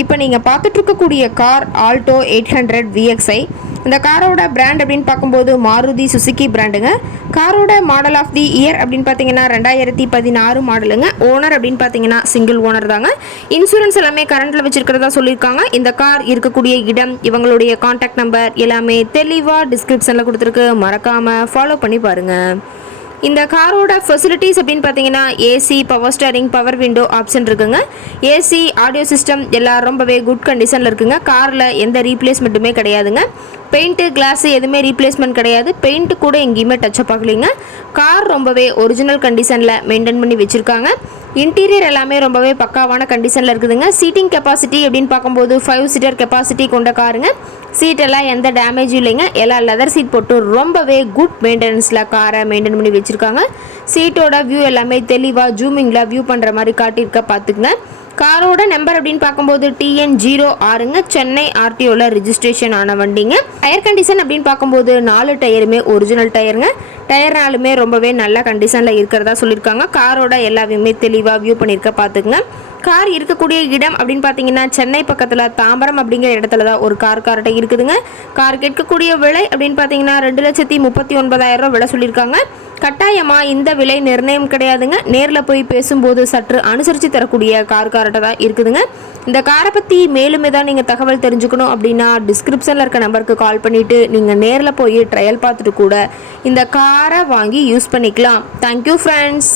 இப்போ நீங்கள் பார்த்துட்ருக்கக்கூடிய car Alto eight hundred VXI இந்த காரோட பிராண்ட் அப்படின்னு பார்க்கும்போது மாருதி சுசுகி பிராண்டுங்க காரோட மாடல் ஆஃப் தி இயர் அப்படின்னு பார்த்தீங்கன்னா ரெண்டாயிரத்தி பதினாறு மாடலுங்க ஓனர் அப்படின்னு பார்த்தீங்கன்னா சிங்கிள் ஓனர் தாங்க. இன்சூரன்ஸ் எல்லாமே கரண்ட்டில் வச்சுருக்கிறதா சொல்லியிருக்காங்க. இந்த கார் இருக்கக்கூடிய இடம் இவங்களுடைய காண்டாக்ட் நம்பர் எல்லாமே தெளிவாக டிஸ்கிரிப்ஷனில் கொடுத்துருக்கு. மறக்காமல் ஃபாலோ பண்ணி பாருங்கள் இந்த காரோட ஃபெசிலிட்டிஸ் அப்படின்னு பார்த்தீங்கன்னா AC power steering power window option இருக்குங்க. ஏசி ஆடியோ சிஸ்டம் எல்லாம் ரொம்பவே குட் கண்டிஷனில் இருக்குங்க. காரில் எந்த ரீப்ளேஸ்மெண்ட்டுமே கிடையாதுங்க. பெயிண்ட்டு கிளாஸு எதுவுமே ரீப்ளேஸ்மெண்ட் கிடையாது. பெயிண்ட்டு கூட எங்கேயுமே டச்சப் ஆகலைங்க. கார் ரொம்பவே ஒரிஜினல் கண்டிஷனில் மெயின்டைன் பண்ணி வச்சுருக்காங்க. இன்டீரியர் எல்லாமே ரொம்பவே பக்காவான கண்டிஷனில் இருக்குதுங்க. சீட்டிங் கெப்பாசிட்டி அப்படின்னு பார்க்கும்போது ஃபைவ் சீட்டர் கெப்பாசிட்டி கொண்ட காருங்க. சீட் எல்லாம் எந்த டேமேஜும் இல்லைங்க. எல்லாம் லெதர் சீட் போட்டு ரொம்பவே குட் மெயின்டெனன்ஸில் காரை மெயின்டைன் பண்ணி வச்சுருக்காங்க. சீட்டோட வியூ எல்லாமே தெளிவாக ஜூமிங்கில் வியூ பண்ணுற மாதிரி காட்டியிருக்க பார்த்துக்குங்க. காரோட நம்பர் அப்படின்னு பார்க்கும்போது டிஎன் ஜீரோ ஆறுங்க. சென்னை ஆர்டிஓவில் ரிஜிஸ்ட்ரேஷன் ஆன வண்டிங்க. டயர் கண்டிஷன் அப்படின்னு பார்க்கும்போது நாலு டயருமே ஒரிஜினல் டயருங்க. டயர்னாலுமே ரொம்பவே நல்ல கண்டிஷனில் இருக்கிறதா சொல்லியிருக்காங்க. காரோட எல்லா வியூமே தெளிவாக வியூ பண்ணியிருக்க பார்த்துக்குங்க. கார் இருக்கக்கூடிய இடம் அப்படின்னு பார்த்தீங்கன்னா சென்னை பக்கத்தில் தாம்பரம் அப்படிங்கிற இடத்துல தான் ஒரு கார் கார்ட்ட இருக்குதுங்க. கார் கேட்கக்கூடிய விலை அப்படின்னு பார்த்தீங்கன்னா ரெண்டு லட்சத்தி முப்பத்தி ஒன்பதாயிரம் ரூபா விலை சொல்லியிருக்காங்க. கட்டாயமாக இந்த விலை நிர்ணயம் கிடையாதுங்க. நேரில் போய் பேசும்போது சற்று அனுசரித்து தரக்கூடிய கார் கார்ட்டை தான் இருக்குதுங்க. இந்த காரை பற்றி மேலும் ஏதாவது நீங்கள் தகவல் தெரிஞ்சுக்கணும் அப்படின்னா டிஸ்கிரிப்ஷனில் இருக்க நம்பருக்கு கால் பண்ணிவிட்டு நீங்கள் நேரில் போய் ட்ரையல் பார்த்துட்டு கூட இந்த காரை வாங்கி யூஸ் பண்ணிக்கலாம். Thank you friends